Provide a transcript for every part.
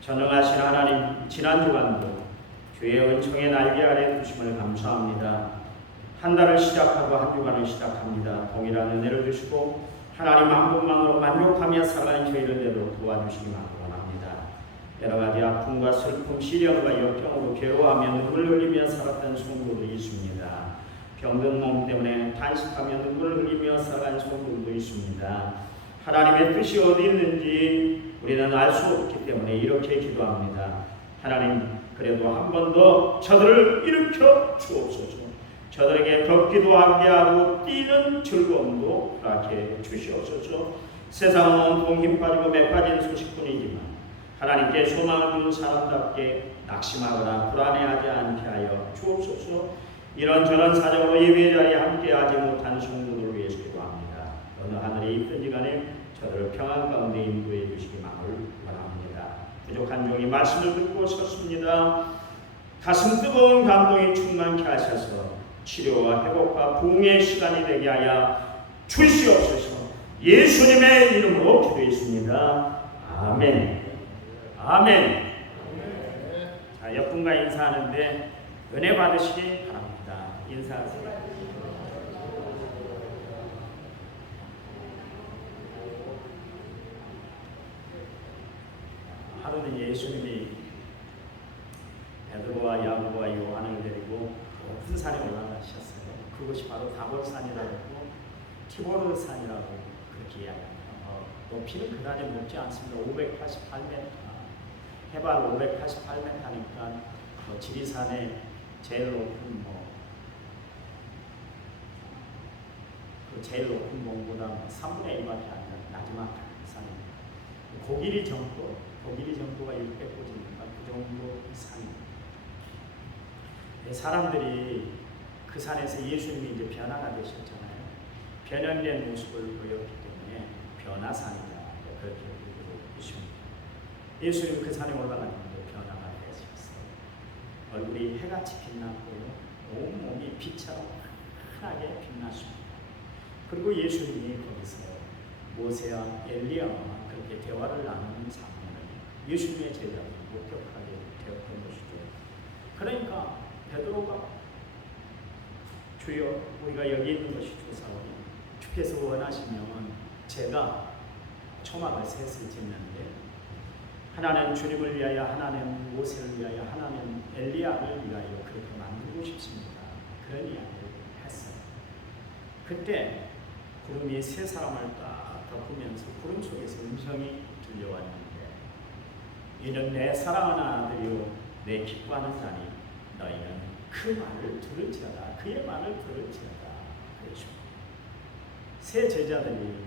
전능하신 하나님, 지난 주간도 주의 은총의 날개 아래 두심을 감사합니다. 한 달을 시작하고 한 주간을 시작합니다. 동일한 은혜를 주시고 하나님 한 분만으로 만족하며 살아가는 저희를 되도록 도와주시기만 원합니다. 여러 가지 아픔과 슬픔, 시련과 역경으로 괴로워하며 눈물 흘리며 살았던 성도도 있습니다. 병든 몸 때문에 단식하며 눈물을 흘리며 살아간 성도도 있습니다. 하나님의 뜻이 어디 있는지 우리는 알 수 없기 때문에 이렇게 기도합니다. 하나님, 그래도 한 번 더 저들을 일으켜 주옵소서. 저들에게 걷기도 하게 하고 뛰는 즐거움도 허락해 주시옵소서. 세상은 온통 힘 빠지고 매 빠진 소식뿐이지만 하나님께 소망을 두는 사람답게 낙심하거나 불안해하지 않게 하여 주옵소서. 이런저런 사정으로 예배 자리에 함께하지 못한 성도들을 위해서 기도합니다. 어느 하늘에 있든지 간에 저들을 평안 가운데 인도해 주시기만을 원합니다. 부족한 종이 말씀을 듣고 섰습니다. 가슴 뜨거운 감동이 충만케 하셔서 치료와 회복과 부흥의 시간이 되게 하여 주시옵소서. 예수님의 이름으로 기도했습니다. 아멘. 아멘. 자, 옆분과 인사하는데 은혜 받으시기 바랍니다. 인사하세요. 하루는 예수님이 베드로와 야고보와 요한을 데리고 높은 산에 올라가셨어요. 그것이 바로 다볼산이라고 티보르산이라고 그렇게 이야기합니다. 높이는 그다지 높지 않습니다. 588m, 해발 588m니까 지리산의 제일 높은 그 제일 높은 봉보다 3분의 1밖에 안 되는 마지막 산입니다. 고길이 정도가 600고지니까 그 정도 산입니다. 사람들이 그 산에서 예수님이 이제 변화가 되셨잖아요. 변형된 모습을 보였기 때문에 변화산이다 그렇게 부르고 있습니다. 예수님이 그 산에 올라갔는데 변화가 되셨어요. 얼굴이 해같이 빛났고요. 온몸이 빛처럼 환하게 빛났습니다. 그리고 예수님이 거기서 모세와 엘리야와 그렇게 대화를 나누는 장면을 예수님의 제자들이 목격하게 되었던 것이죠. 그러니까 베드로가 주여, 우리가 여기 있는 것이 좋사오니 주께서 원하시면 제가 초막을 셋을 짓는데 하나는 주님을 위하여, 하나는 모세를 위하여, 하나는 엘리야를 위하여 그렇게 만들고 싶습니다. 그런 이야기를 했어요. 그때 구름이 세 사람을 딱 덮으면서 구름 속에서 음성이 들려왔는데 이는 내 사랑하는 아들이요 내 기뻐하는 자니 너희는 그 말을 들을지어다. 그의 말을 들을지어다. 그랬습니다. 세 제자들이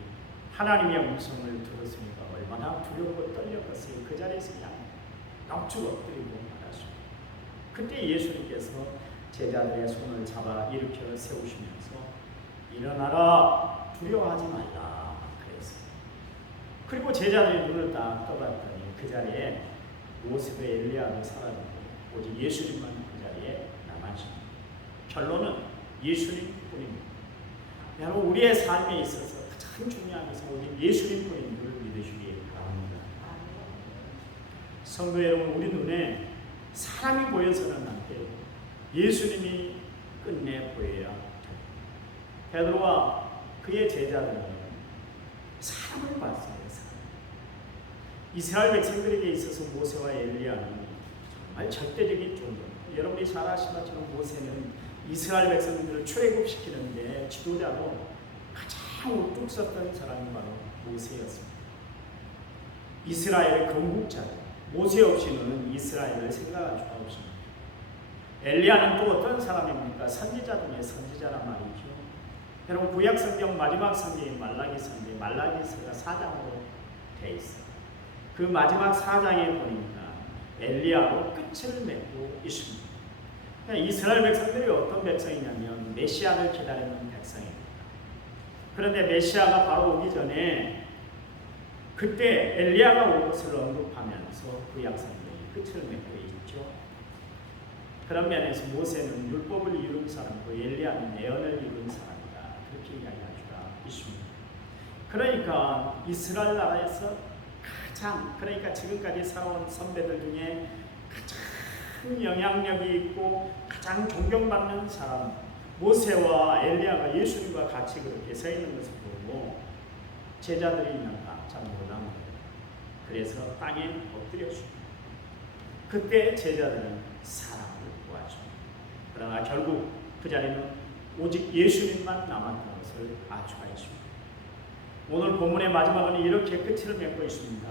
하나님의 음성을 들었으니까 얼마나 두렵고 떨렸겠어요. 그 자리에서 그냥 납죽 엎드리고 말았습니다. 그때 예수님께서 제자들의 손을 잡아 일으켜 세우시면서 일어나라, 두려워하지 말라 그랬어요. 그리고 제자들이 눈을 딱 떠봤더니 그 자리에 모세도 엘리야도 사라지고 오직 예수님만 그 자리에 남아있습니다. 결론은 예수님뿐입니다. 여러분, 우리의 삶에 있어서 가장 중요한 것은 오직 예수님뿐인 줄 믿으시기 바랍니다. 성도 여러분, 우리 눈에 사람이 보여서는 안 돼요. 예수님이 끝내 보여야 돼요. 베드로와 그의 제자들은 사람을 봤어요. 이스라엘 백성들에게 있어서 모세와 엘리야는 정말 절대적인 존재. 여러분이 잘 아시는 것처럼 모세는 이스라엘 백성들을 출애굽시키는데 지도자로 가장 우뚝 섰던 사람이 바로 모세였습니다. 이스라엘의 건국자. 모세 없이는 이스라엘을 생각할 수가 없습니다. 엘리야는 또 어떤 사람입니까? 선지자 중에 선지자란 말이죠. 여러분, 구약 성경 마지막 성경인 말라기서인데 말라기서가 4장으로 되어 있어요. 그 마지막 4장에 보니까 엘리야로 끝을 맺고 있습니다. 그러니까 이스라엘 백성들이 어떤 백성이냐면 메시아를 기다리는 백성입니다. 그런데 메시아가 바로 오기 전에 그때 엘리야가 올 것을 언급하면서 구약 성경이 끝을 맺고 있죠. 그런 면에서 모세는 율법을 이룬 사람이고 엘리야는 예언을 이룬 사람이다. 그렇게 이야기할 수가 있습니다. 그러니까 이스라엘 나라에서 그러니까 지금까지 살아온 선배들 중에 가장 영향력이 있고 가장 존경받는 사람 모세와 엘리야가 예수님과 같이 그렇게 서 있는 것을 보고 제자들이 있는 깜짝 놀란 거예요. 그래서 땅에 엎드려줍니다. 그때 제자들은 사람을 구하죠. 그러나 결국 그 자리는 오직 예수님만 남았다는 것을 아주가 있습니다. 오늘 본문의 마지막은 이렇게 끝을 맺고 있습니다.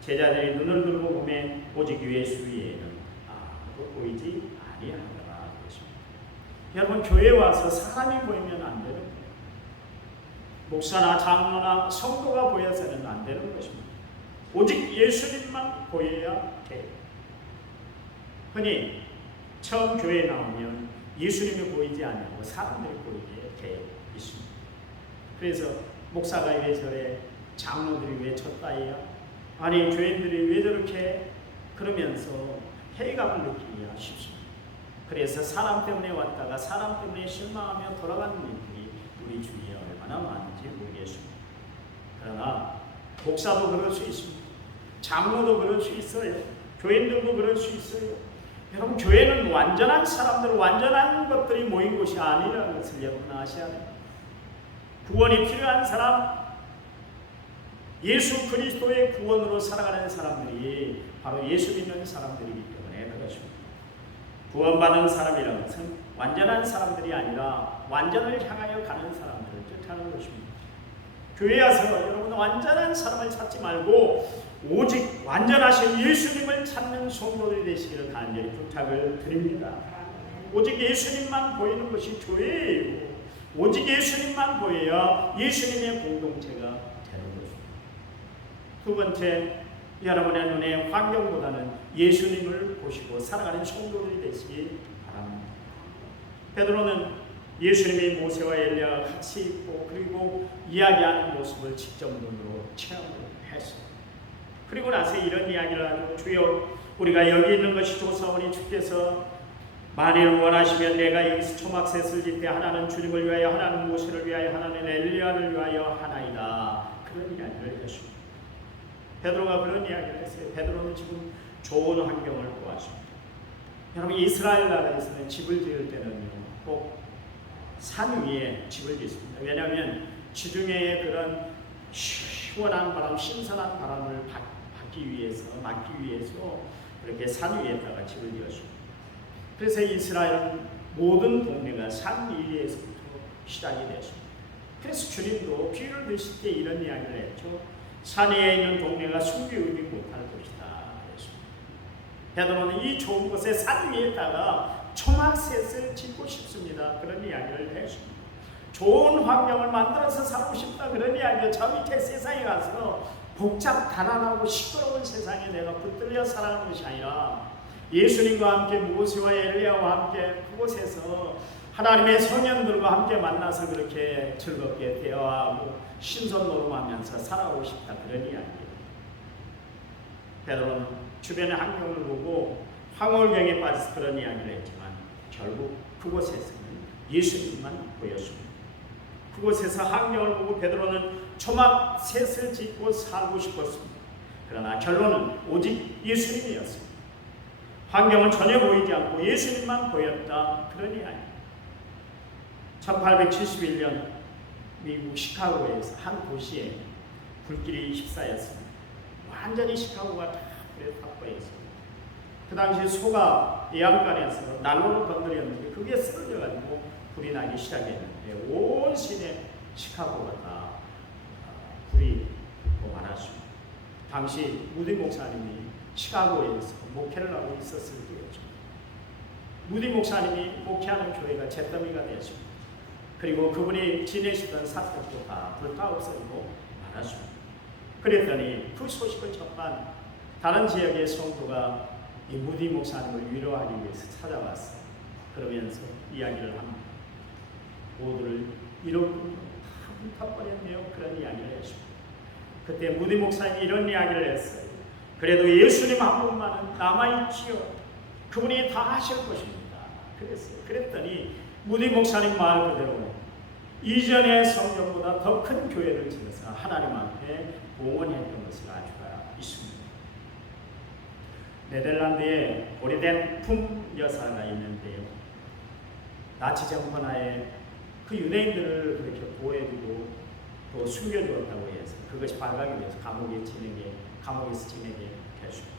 제자들이 눈을 들고 보면 오직 예수 위에는 아무도 보이지 아니하더라. 여러분, 교회 와서 사람이 보이면 안 되는 거예요. 목사나 장로나 성도가 보여서는 안 되는 것입니다. 오직 예수님만 보여야 돼요. 흔히 처음 교회에 나오면 예수님이 보이지 않고 사람들이 보이게 되어 있습니다. 그래서 목사가 왜 저래, 장로들이 왜 쳤다해요? 아니 교인들이 왜 저렇게 그러면서 회의감을 느끼기가 쉽습니다. 그래서 사람 때문에 왔다가 사람 때문에 실망하며 돌아가는 일들이 우리 주위에 얼마나 많은지 모르겠습니다. 그러나 목사도 그럴 수 있습니다. 장로도 그럴 수 있어요. 교인들도 그럴 수 있어요. 여러분, 교회는 완전한 사람들, 완전한 것들이 모인 곳이 아니라는 것을 여러분 아셔야 돼요. 구원이 필요한 사람, 예수 그리스도의 구원으로 살아가는 사람들이 바로 예수 믿는 사람들이기 때문에 그렇습니다. 구원받은 사람이라는 것은 완전한 사람들이 아니라 완전을 향하여 가는 사람들을 뜻하는 것입니다. 교회에 와서 여러분 완전한 사람을 찾지 말고 오직 완전하신 예수님을 찾는 성도들이 되시기를 간절히 부탁을 드립니다. 오직 예수님만 보이는 것이 교회예요. 오직 예수님만 보여야 예수님의 공동체가 되는 것입니다. 두 번째, 여러분의 눈에 환경보다는 예수님을 보시고 살아가는 성도들이 되시기 바랍니다. 베드로는 예수님이 모세와 엘리야와 같이 있고 그리고 이야기하는 모습을 직접 눈으로 체험을 했습니다. 그리고 나서 이런 이야기를 하죠. 주여, 우리가 여기 있는 것이 좋사오니 주께서 만일 원하시면 내가 여기서 초막셋을 짓되 하나는 주님을 위하여, 하나는 모세를 위하여, 하나는 엘리야를 위하여 하나이다. 그런 이야기를 했습니다. 베드로가 그런 이야기를 했어요. 베드로는 지금 좋은 환경을 구하십니다. 여러분, 이스라엘 나라에서는 집을 지을 때는요, 꼭 산 위에 집을 짓습니다. 왜냐하면 지중해의 그런 시원한 바람, 신선한 바람을 막기 위해서 그렇게 산 위에다가 집을 지었습니다. 그래서 이스라엘 모든 동네가 산 위에서부터 시작이 됐습니다. 그래서 주님도 비유를 드실 때 이런 이야기를 했죠. 산 위에 있는 동네가 숨기우지 못할 것이다. 베드로는 이 좋은 곳에 산 위에다가 초막셋을 짓고 싶습니다. 그런 이야기를 했습니다. 좋은 환경을 만들어서 살고 싶다. 그런 이야기를 저 밑에 세상에 가서 복잡 가난하고 시끄러운 세상에 내가 붙들려 살아가는 것이 아니라 예수님과 함께 모세와 엘리야와 함께 그곳에서 하나님의 성현들과 함께 만나서 그렇게 즐겁게 대화하고 신선 노름하면서 살아가고 싶다. 그런 이야기예요. 베드로는 주변의 환경을 보고 황홀경에 빠져서 그런 이야기를 했지만 결국 그곳에서는 예수님만 보였습니다. 그곳에서 환경을 보고 베드로는 초막셋을 짓고 살고 싶었습니다. 그러나 결론은 오직 예수님이었습니다. 환경은 전혀 보이지 않고 예수님만 보였다. 그런 이야기. 1871년 미국 시카고에서 한 도시에 불길이 휩싸였습니다. 완전히 시카고가 다 불에 탑보였습니다. 그 당시 소가 예암간에서 난로를 건드렸는데 그게 쓰러져가지고 불이 나기 시작했는데 온 시내 시카고가 다 불이 붙고 말았습니다. 당시 무디 목사님이 시카고에서 목회를 하고 있었을 때였죠. 무디 목사님이 목회하는 교회가 잿더미가 되었습니다. 그리고 그분이 지내시던 사택도 다 불타 없어지고 말았습니다. 그랬더니 그 소식을 접한 다른 지역의 성도가 이 무디 목사님을 위로하기 위해서 찾아왔어요. 그러면서 이야기를 합니다. 모두를 이렇게 다 불타버렸네요. 그런 이야기를 했습니다. 그때 무디 목사님이 이런 이야기를 했어요. 그래도 예수님 한 분만은 남아있지요. 그분이 다 하실 것입니다. 그랬어요. 그랬더니 무디 목사님 말 그대로 이전의 성경보다 더 큰 교회를 지어서 하나님 앞에 봉헌했던 것을 아주가 네덜란드에 오래된 품 여사가 있는데요. 나치 정권 하에 그 유대인들을 그렇게 보호해주고 또 숨겨주었다고 해서 그것이 발각이 돼서 감옥에서 지내게 됐습니다.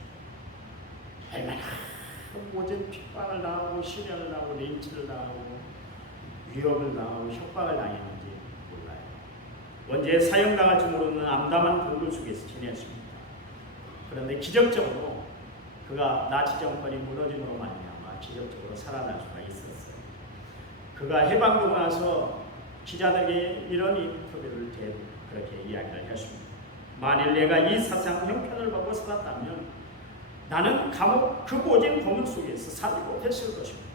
얼마나 모든 핍박을 당하고 시련을 당하고 린치를 당하고 위협을 당하고 협박을 당했는지 몰라요. 원죄에 사형당할지 모르는 암담한 불굴 속에서 지냈습니다. 그런데 기적적으로 그가 나치 정권이 무너짐으로 말미암아 기적적으로 살아날 수가 있었어요. 그가 해방되고 나서 기자들에게 이런 인터뷰를 그렇게 이야기를 했습니다. 만일 내가 이 사상 형편을 받고 살았다면 나는 감옥 그 모진 고문 속에서 살지 못했을 것입니다.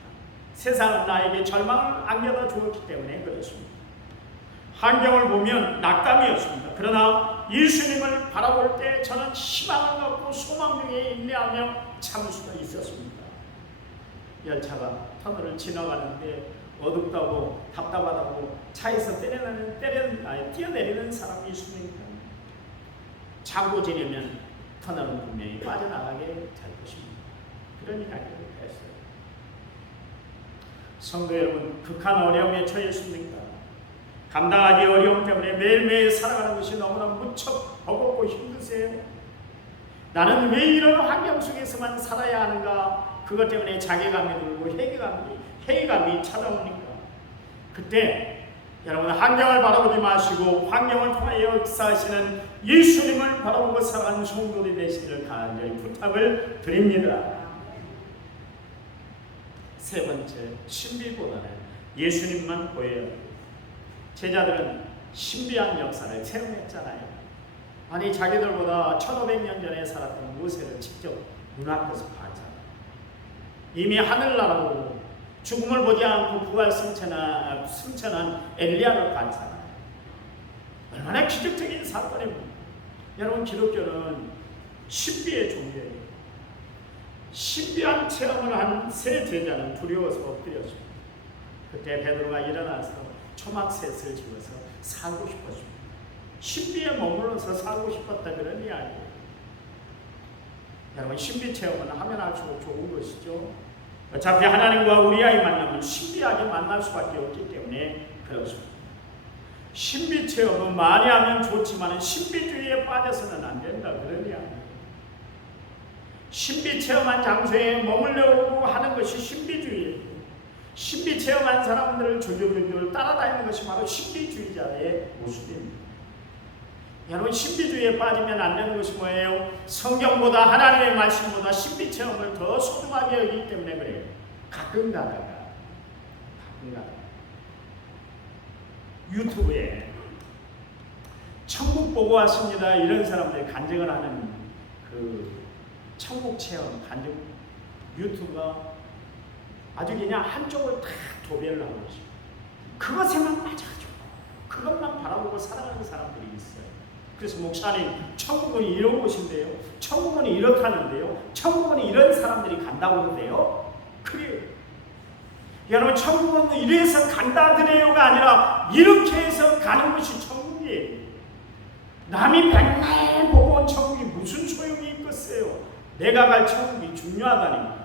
세상은 나에게 절망을 안겨다 주었기 때문에 그렇습니다. 환경을 보면 낙담이었습니다. 그러나 예수님을 바라볼 때 저는 희망을 갖고 소망 중에 인내하며 참을 수가 있었습니다. 열차가 터널을 지나가는데 어둡다고 답답하다고 차에서 뛰어내리는 사람이 있습니까? 참고 지내면 터널은 분명히 빠져나가게 될 것입니다. 그런 이야기를 했어요. 성도 여러분, 극한 어려움에 처했습니까? 감당하기 어려움 때문에 매일매일 살아가는 것이 너무나 무척 버겁고 힘드세요? 나는 왜 이런 환경 속에서만 살아야 하는가? 그것 때문에 자괴감이 들고 회의감이 찾아옵니까? 그때 여러분 환경을 바라보지 마시고 환경을 통하여 역사하시는 예수님을 바라보고 살아가는 성도들이 되시기를 간절히 부탁을 드립니다. 세 번째, 신비보다는 예수님만 보여야 합니다. 제자들은 신비한 역사를 체험했잖아요. 아니 자기들보다 1500년 전에 살았던 모세를 직접 눈앞에서 봤잖아요. 이미 하늘나라로 죽음을 보지 않고 부활 승천한 엘리야를 봤잖아요. 얼마나 기적적인 사건입니다. 여러분, 기독교는 신비의 종교예요. 신비한 체험을 한 세 제자는 두려워서 엎드렸습니다. 그때 베드로가 일어나서 초막셋을 집어서 살고 싶었습니다. 신비에 머물러서 살고 싶었다 그런 이야기예요. 여러분, 신비 체험은 하면 할수록 좋은 것이죠. 어차피 하나님과 우리와의 만남은 신비하게 만날 수밖에 없기 때문에 그렇습니다. 신비 체험은 많이 하면 좋지만 신비주의에 빠져서는 안 된다 그런 이야기예요. 신비 체험한 장소에 머물려고 하는 것이 신비주의예요. 신비 체험한 사람들을 줄줄줄 따라다니는 것이 바로 신비주의자의 모습입니다. 여러분, 신비주의에 빠지면 안 되는 것이 뭐예요? 성경보다 하나님의 말씀보다 신비 체험을 더 소중하게 여기기 때문에 그래요. 가끔 가다가 유튜브에 천국 보고 왔습니다 이런 사람들이 간증을 하는 그 천국 체험 간증 유튜브가 아주 그냥 한쪽을 다 도배를 하고 있습니다. 그것에만 빠져가지고 그것만 바라보고 살아가는 사람들이 있어요. 그래서 목사님, 천국은 이런 곳인데요, 천국은 이렇다는데요, 천국은 이런 사람들이 간다고 그러는데요. 그래요. 여러분, 천국은 이래서 간다 그래요가 아니라 이렇게 해서 가는 것이 천국이에요. 남이 백날 보고 온 천국이 무슨 소용이 있겠어요? 내가 갈 천국이 중요하다니까.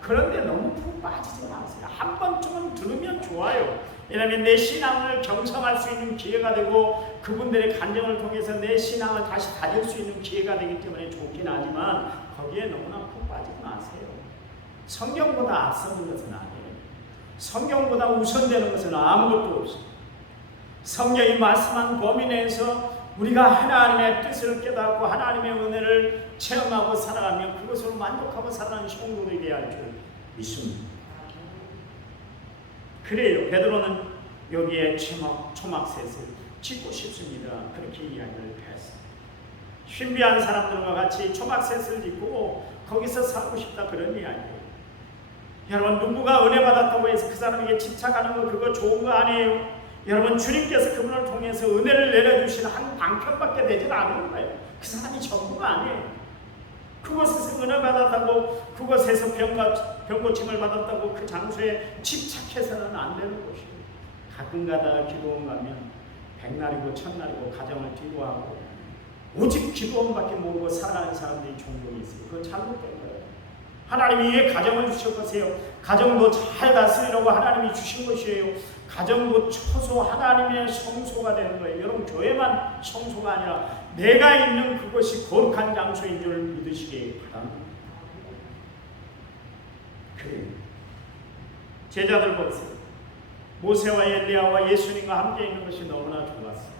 그런데 너무 푹 빠지지 마세요. 한 번쯤은 들으면 좋아요. 왜냐하면 내 신앙을 경성할 수 있는 기회가 되고 그분들의 간증을 통해서 내 신앙을 다시 다질 수 있는 기회가 되기 때문에 좋긴 하지만 거기에 너무나 푹 빠지지 마세요. 성경보다 앞서는 것은 아니에요. 성경보다 우선되는 것은 아무것도 없어요. 성경이 말씀한 범위 내에서 우리가 하나님의 뜻을 깨닫고 하나님의 은혜를 체험하고 살아가면 그것으로 만족하고 살아가는 성도들이 되어야 할 줄 믿습니다. 그래요. 베드로는 여기에 초막셋을 짓고 싶습니다. 그렇게 이야기를 했어요. 신비한 사람들과 같이 초막셋을 짓고 거기서 살고 싶다 그런 이야기예요. 여러분, 누구가 은혜 받았다고 해서 그 사람에게 집착하는 거 그거 좋은 거 아니에요. 여러분, 주님께서 그분을 통해서 은혜를 내려주시는 한 방편밖에 되지 않은 거예요. 그 사람이 전부가 아니에요. 그곳에서 은혜 받았다고, 그곳에서 병고침을 받았다고 그 장소에 집착해서는 안 되는 것이에요. 가끔 가다가 기도원 가면 백날이고 천날이고 가정을 뒤로하고 오직 기도원밖에 모르고 살아가는 사람들이 종종이 있어요. 그건 잘못된 거예요. 하나님이 왜 가정을 주셨겠어요? 가정도 잘 다스리라고 하나님이 주신 것이에요. 가정도 처소 하나님의 성소가 되는 거예요. 여러분, 교회만 성소가 아니라 내가 있는 그것이 거룩한 장소인 줄 믿으시기 바랍니다. 그래요. 제자들 보세요. 모세와 엘리야와 예수님과 함께 있는 것이 너무나 좋았어요.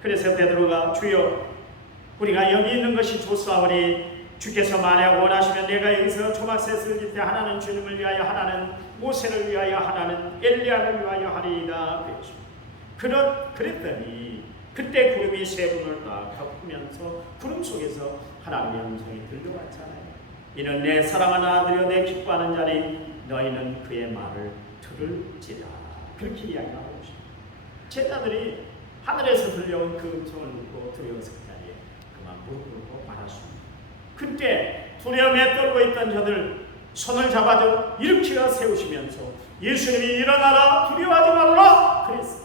그래서 베드로가 주여 우리가 여기 있는 것이 좋사오니 주께서 만약 원하시면 내가 여기서 초막셋을 질 때 하나는 주님을 위하여 하나는 모세를 위하여 하나는 엘리야를 위하여 하리이다 그랬더니 그때 구름이 세 분을 딱 덮으면서 구름 속에서 하나님의 음성이 들려왔잖아요. 이는 내 사랑하는 아들이여 내 기뻐하는 자니 너희는 그의 말을 들을지라. 그렇게 이야기하고 있습니다. 제자들이 하늘에서 들려온 그 음성을 듣고 두려워서 그 자리에 그만 무릎 꿇고 말았습니다. 그때 두려움에 떨고 있던 저들 손을 잡아줘 일으켜 세우시면서 예수님이 일어나라 두려워하지 말라 그랬어요.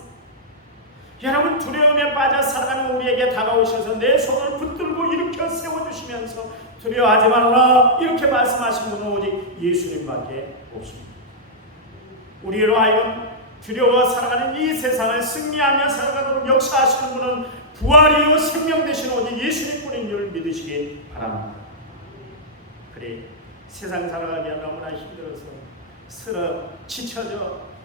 여러분, 두려움에 빠져 살아가는 우리에게 다가오셔서 내 손을 붙들고 일으켜 세워주시면서 두려워하지 말라 이렇게 말씀하신 분은 오직 예수님밖에 없습니다. 우리로 하여금 두려워 살아가는 이 세상을 승리하며 살아가도록 역사하시는 분은 부활이요 생명 되신 오직 예수님뿐인 줄 믿으시기 바랍니다. 그래, 세상 살아가기가 너무나 힘들어서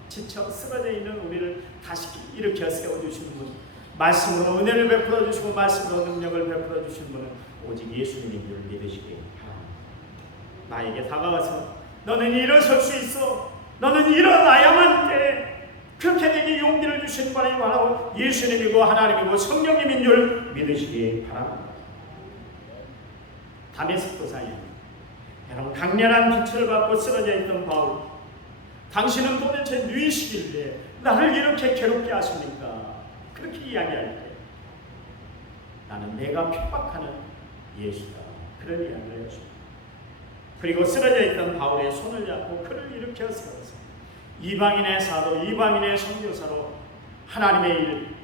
지쳐 쓰러져 있는 우리를 다시 일으켜 세워주시는 분, 말씀으로 은혜를 베풀어 주시고 말씀으로 능력을 베풀어 주시는 분은 오직 예수님인 줄 믿으시기 바랍니다. 나에게 다가와서 너는 일어설 수 있어, 너는 일어나야만 돼, 그렇게 내게 용기를 주시는 분이 바로 예수님이고 하나님이고 성령님인 줄 믿으시기 바랍니다. 다메스크 도상에 여러분, 강렬한 빛을 받고 쓰러져 있던 바울, 당신은 도대체 누이시길래 나를 이렇게 괴롭게 하십니까? 그렇게 이야기할 때 나는 내가 핍박하는 예수다, 그런 이야기를 했습니다. 그리고 쓰러져 있던 바울의 손을 잡고 그를 일으켜 세워서 이방인의 사도, 이방인의 선교사로 하나님의 일,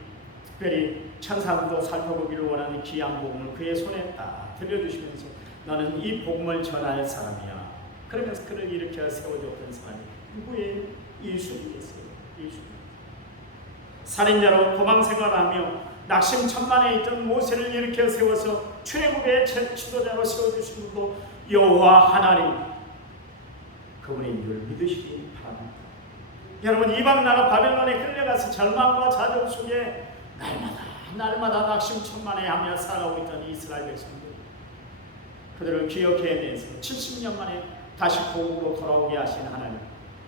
특별히 천사들도 살펴보기를 원하는 귀한 복음을 그의 손에 딱 들려주시면서 너는 이 복음을 전할 사람이야. 그러면서 그를 일으켜 세워줬던 사람이 누구예요? 예수님이었어요. 예수님. 살인자로 도망 생활하며 낙심천만에 있던 모세를 일으켜 세워서 출애굽의 지도자로 세워주신 분도 여호와 하나님, 그분인 줄 믿으시기 바랍니다. 여러분, 이방 나라 바벨론에 끌려가서 절망과 좌절 속에 날마다 낙심천만에 하며 살아가고 있던 이스라엘 백성들, 그들을 기억해내서 70년 만에 다시 고국으로 돌아오게 하신 하나님,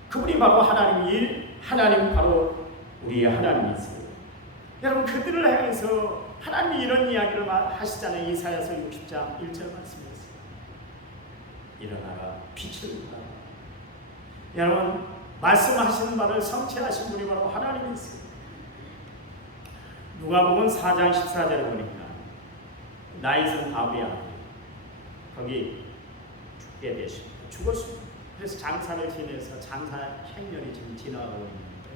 그분이 바로 하나님 바로 우리의 하나님이세요. 여러분, 그들을 향해서 하나님이 이런 이야기를 하시잖아요. 이사야서 60장 1절 말씀이었어요. 일어나라 빛을 발하라. 여러분, 말씀하시는 바를 성취하신 분이 바로 하나님이세요. 누가복음 4장 14절에 보니까 나이선 바브의 아들, 거기 죽게 되십니다. 죽었습니다. 그래서 장사를 지내서 장사 행렬이 지금 지나가고 있는데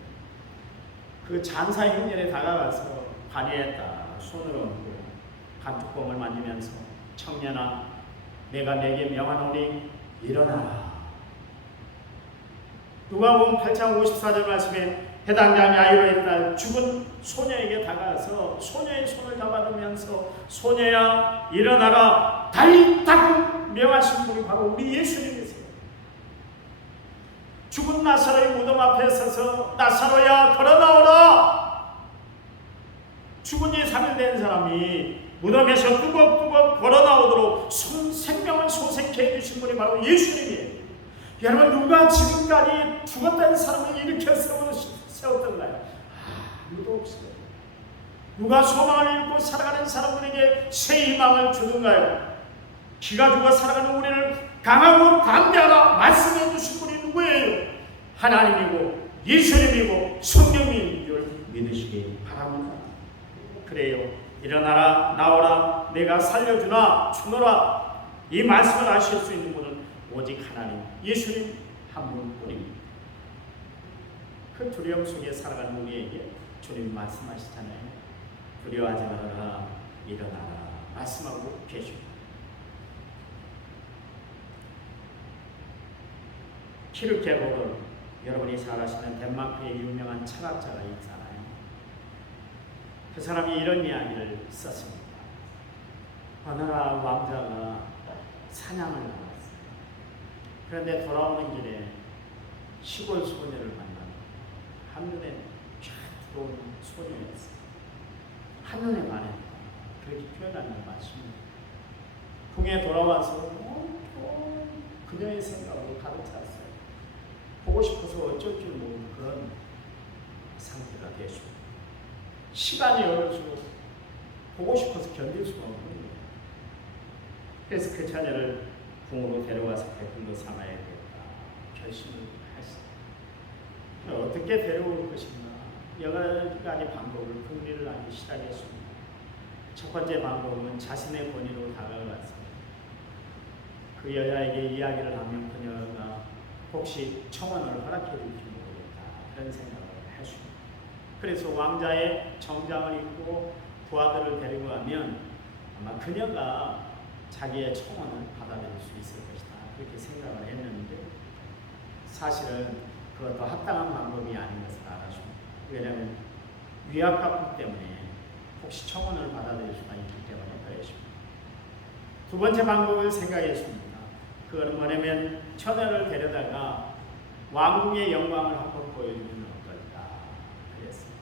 그 장사 행렬에 다가가서 관에다 손을 얹고 간뚜껑을 만지면서 청년아, 내가 내게 명하노니 일어나라. 누가복음 8장 54절 말씀에 해당 장이 야이로의 딸 죽은 소녀에게 다가가서 소녀의 손을 잡아주면서 소녀야 일어나라 달리타고 명하신 분이 바로 우리 예수님이세요. 죽은 나사로의 무덤 앞에 서서 나사로야 걸어나오라. 죽은 지 3일 된 사람이 무덤에서 뚜벅뚜벅 걸어나오도록 생명을 소생케 해주신 분이 바로 예수님이에요. 여러분, 누가 지금까지 죽었다는 사람을 일으켜 세웠던가요? 아무도 없어요. 누가 소망을 잃고 살아가는 사람들에게 새 희망을 주는가요? 기가 죽어 살아가는 우리를 강하고 담대하라 말씀해 주신 분이 누구예요? 하나님이고 예수님이고 성령인 줄 믿으시기 바랍니다. 그래요. 일어나라, 나오라, 내가 살려주나 주노라, 이 말씀을 하실 수 있는 분은 오직 하나님, 예수님 한 분뿐입니다. 그 두려움 속에 살아가는 우리에게 주님 말씀하시잖아요. 두려워하지 말아라, 일어나라 말씀하고 계십니다. 키르케고르, 여러분이 잘 아시는 덴마크의 유명한 철학자가 있잖아요. 그 사람이 이런 이야기를 썼습니다. 어느 나라 왕자가 사냥을 나갔어요. 그런데 돌아오는 길에 시골 소녀를 만납니다. 한눈에 쫙 들어오는 소녀였어요. 한눈에 반했다. 그렇게 표현하는 게 맞습니다. 궁에 돌아와서 그녀의 생각으로 가득 찼어요. 보고 싶어서 어쩔 줄 모르는 그런 상태가 되었습니다. 시간이 어려서 보고 싶어서 견딜 수가 없는 거예요. 그래서 그 처녀를 궁으로 데려와서 백군도 삼아야겠다 결심을 했어요. 어떻게 데려올 것인가 여러 가지 방법을 궁리를 하기 시작했습니다. 첫 번째 방법은 자신의 권위로 다가갔습니다. 그 여자에게 이야기를 하면 그녀가 혹시 청혼을 허락해 줄지 모르겠다 그런 생각을 했습니다. 그래서 왕자의 정장을 입고 부하들을 데리고 가면 아마 그녀가 자기의 청혼을 받아들일 수 있을 것이다 그렇게 생각을 했는데 사실은 그것도 합당한 방법이 아닌 것을 알았습니다. 왜냐하면 위압감 때문에 혹시 청혼을 받아들일 수가 있기 때문에 그랬습니다. 두 번째 방법을 생각했습니다. 그거는 뭐냐면 처녀를 데려다가 왕궁의 영광을 한번 보여주면 어떨까 그랬습니다.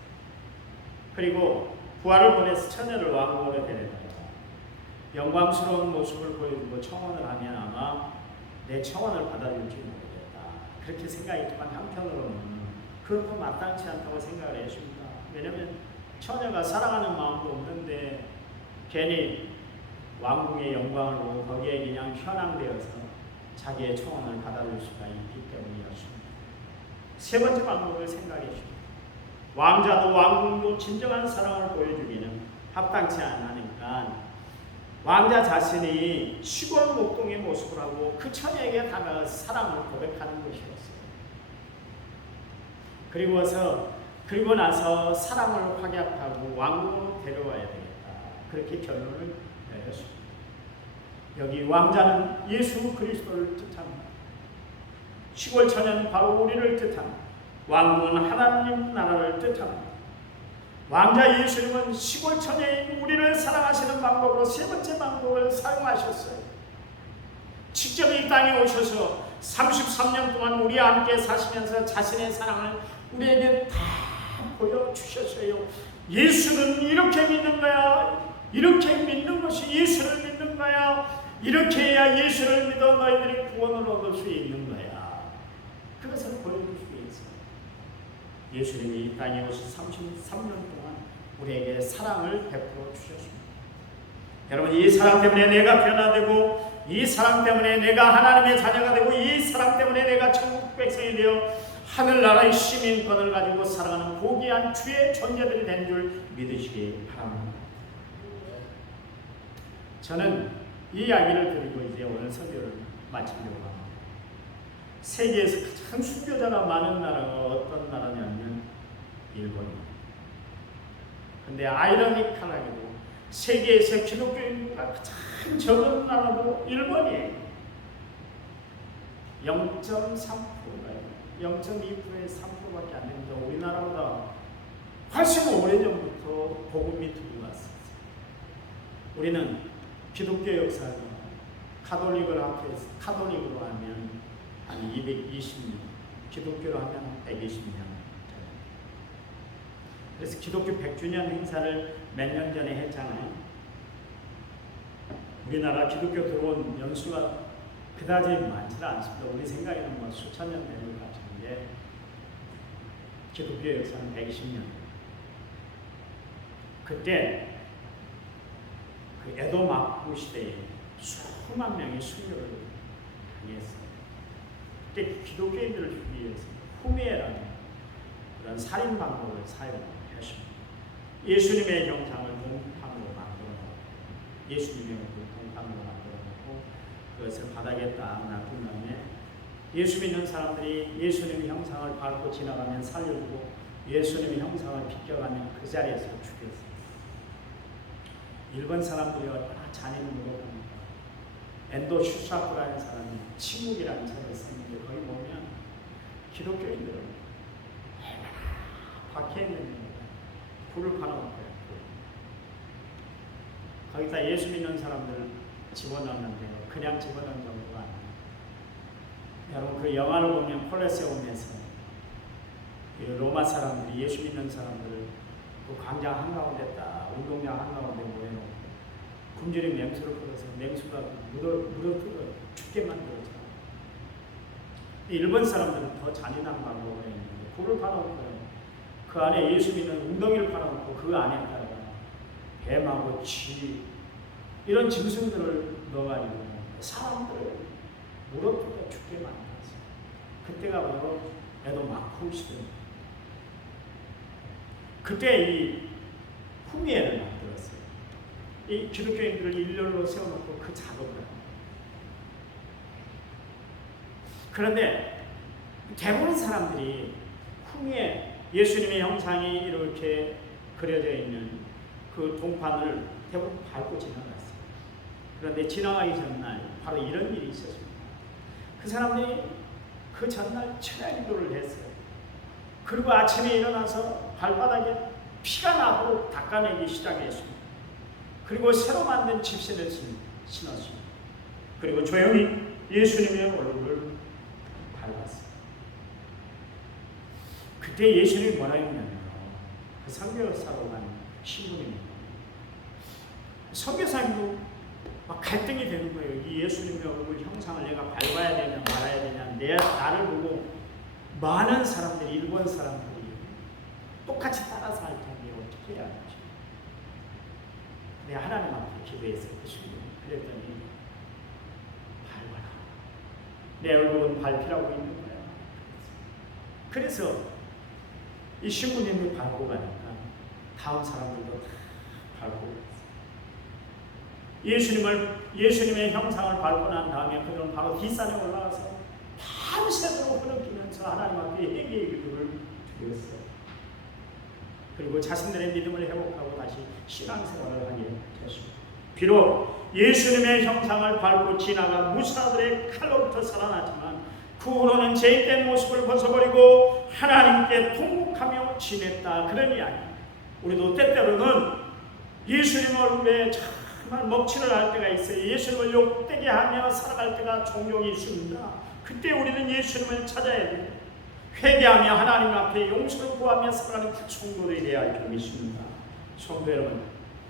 그리고 부하를 보내서 처녀를 왕궁으로 데려다가 영광스러운 모습을 보여주고 청혼을 하면 아마 내 청혼을 받아줄지 모르겠다 그렇게 생각했지만 한편으로는 그것도 마땅치 않다고 생각을 했습니다. 왜냐하면 처녀가 사랑하는 마음도 없는데 괜히 왕궁의 영광으로 거기에 그냥 현황되어서 자기의 청혼을 받아줄 수가 있기 때문이었습니다. 세 번째 방법을 생각했습니다. 왕자도 왕궁도 진정한 사랑을 보여주기는 합당치 않으니까 왕자 자신이 시골 목동의 모습을 하고 그 처녀에게 다가가 사랑을 고백하는 것이었어요. 그리고 나서 사랑을 확약하고 왕궁으로 데려와야 되겠다. 그렇게 결론을 내렸습니다. 여기 왕자는 예수 그리스도를 뜻합니다. 시골 처녀는 바로 우리를 뜻합니다. 왕궁은 하나님 나라를 뜻합니다. 왕자 예수님은 시골 처녀인 우리를 사랑하시는 방법으로 세 번째 방법을 사용하셨어요. 직접 이 땅에 오셔서 33년 동안 우리와 함께 사시면서 자신의 사랑을 우리에게 다 보여주셨어요. 예수는 이렇게 믿는 거야. 이렇게 믿는 것이 예수를 믿는 거야. 이렇게 해야 예수를 믿어 너희들이 구원을 얻을 수 있는 거야. 그것을 보여줄 수 있어요. 예수님이 이 땅에 오셔서 33년 동안 우리에게 사랑을 베풀어 주셨습니다. 여러분 이 사랑 때문에 내가 변화되고 이 사랑 때문에 내가 하나님의 자녀가 되고 이 사랑 때문에 내가 천국 백성이 되어 하늘나라의 시민권을 가지고 살아가는 고귀한 주의 존재들이 된 줄 믿으시기 바랍니다. 저는 이 이야기를 드리고 이제 오늘 설교를 마치려고 합니다. 세계에서 가장 순교자가 많은 나라가 어떤 나라냐면 일본입니다. 근데 아이러니컬하게도 세계에서 기독교인가 가장 적은 나라도 일본이에요. 0.3%가요. 0.2%에 3%밖에 안 됩니다. 우리나라보다 훨씬 오래전부터 복음이 들어왔습니다. 우리는 기독교 역사가 카톨릭으로 하면 한 220년, 기독교로 하면 120년. 그래서 기독교 100주년 행사를 몇 년 전에 했잖아요. 우리나라 기독교 들어온 연수가 그다지 많지 않습니다. 우리 생각에는 뭐 수천 년 되는 것 같은데 기독교 역사는 120년. 그때 그 에도 막부 시대에 수만 명이 순교를 당했어요. 그때 기독교인들을 주기 위해서 후메라는 그런 살인 방법을 사용했습니다. 예수님의 형상을 동판으로 만들어놓고 예수님의 얼굴을 동판으로 만들어놓고 그것을 바닥에 딱 놔둔 다음에 예수 믿는 사람들이 예수님의 형상을 밟고 지나가면 살려주고 예수님의 형상을 비껴가면 그 자리에서 죽였어요. 일본 사람들이 얼마나 잔인으로 합니다. 엔도 슈사쿠라는 사람이 침묵이라는 책을 썼는데 거기 보면 기독교인들은 밖에 있는 불을 파놓은 거예요. 거기다 예수 믿는 사람들 집어넣는데 그냥 집어넣는 정도가 아니에요. 여러분 그 영화를 보면 콜로세움에서 로마 사람들이 예수 믿는 사람들을 그 광장 한가운데 딱 운동장 한가운데 모여놓고 굶주린 맹수를 풀어서 맹수가 물어 죽게 만들었죠. 일본 사람들은 더 잔인한 방법으로 했는데 불을 파놓고 그 안에 예수 믿는 웅덩이를 파놓고 그 안에다가 뱀하고 쥐 이런 짐승들을 넣어가지고 사람들을 물어뜯어 죽게 만들었어요. 그때가 바로 에도 마쿠 시대입니다. 그때 이 후미에를 만들었어요. 이 기독교인들을 일렬로 세워놓고 그 작업을 합니다. 그런데 대부분 사람들이 후미에 예수님의 형상이 이렇게 그려져 있는 그 동판을 대부분 밟고 지나갔어요. 그런데 지나가기 전날 바로 이런 일이 있었습니다. 그 사람들이 그 전날 철야기도를 했어요. 그리고 아침에 일어나서 발바닥에 피가 나고 닦아내기 시작했습니다. 그리고 새로 만든 집신을 신었습니다. 그리고 조용히 예수님의 얼굴을 밟았어요. 그때 예수님이 뭐라 했냐면 그 선교사로 간 신부입니다. 선교사님도 막 갈등이 되는 거예요. 이 예수님의 얼굴 형상을 내가 밟아야 되냐 말아야 되냐. 나를 보고 많은 사람들이 일본 사람들이 똑같이 따라서 할 텐데 어떻게 해야 하지? 내가 하나님 앞에 기도했어요. 그 순간 그랬더니 밟아라. 내 얼굴은 밟히라고 있는 거야. 그래서 이 신부님을 밟고 가니까 다음 사람들도 다 밟고 예수님의 형상을 밟고 난 다음에 그들은 바로 뒷산에 올라가서 밤새도록 흐느끼면서 하나님 앞에 회개의 기도를 드렸어요. 그리고 자신들의 믿음을 회복하고 다시 신앙생활을 하게 됐습니다. 비록 예수님의 형상을 밟고 지나가 무사들의 칼로부터 살아났지만 그 후로는 죄인된 모습을 벗어버리고 하나님께 통곡하며 지냈다. 그런 이야기. 우리도 때때로는 예수님 얼굴에 정말 먹칠을 할 때가 있어요. 예수님을 욕되게 하며 살아갈 때가 종종 있습니다. 그때 우리는 예수님을 찾아야 돼요. 회개하며 하나님 앞에 용서를 구하며 살아가는 성도들이 되어야 할 줄 믿습니다. 성도 여러분,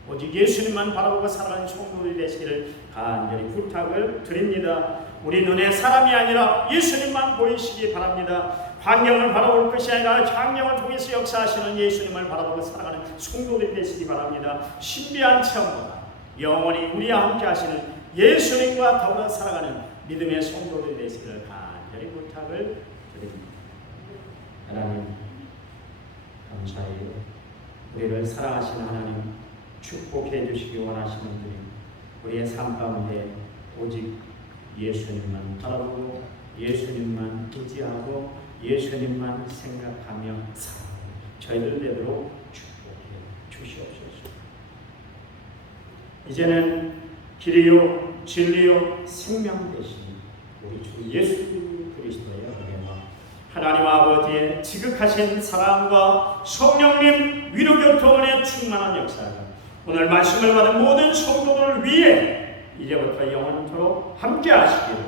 오직 예수님만 바라보고 살아가는 성도들이 되시기를 간절히 부탁을 드립니다. 우리 눈에 사람이 아니라 예수님만 보이시기 바랍니다. 환경을 바라볼 것이 아니라 환경을 통해서 역사하시는 예수님을 바라보고 살아가는 성도들이 되시기 바랍니다. 신비한 체험보다 영원히 우리와 함께 하시는 예수님과 더불어 살아가는 믿음의 성도들이 되시기를 간절히 부탁을 드립니다. 하나님 감사해요. 우리를 사랑하시는 하나님 축복해 주시기 원하시는 분이 우리의 삶 가운데 오직 예수님만 바라보고 예수님만 의지하고 예수님만 생각하며 살아가는 저희들 되도록 축복해 주시옵소서. 이제는 길이요 진리요 생명 되신 우리 주 예수 그리스도의 은혜와 하나님 아버지의 지극하신 사랑과 성령님 위로교통의 충만한 역사가 오늘 말씀을 받은 모든 성도들을 위해 이제부터 영원토록 함께 하시기를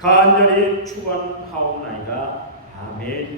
간절히 축원하옵나이다. 아멘.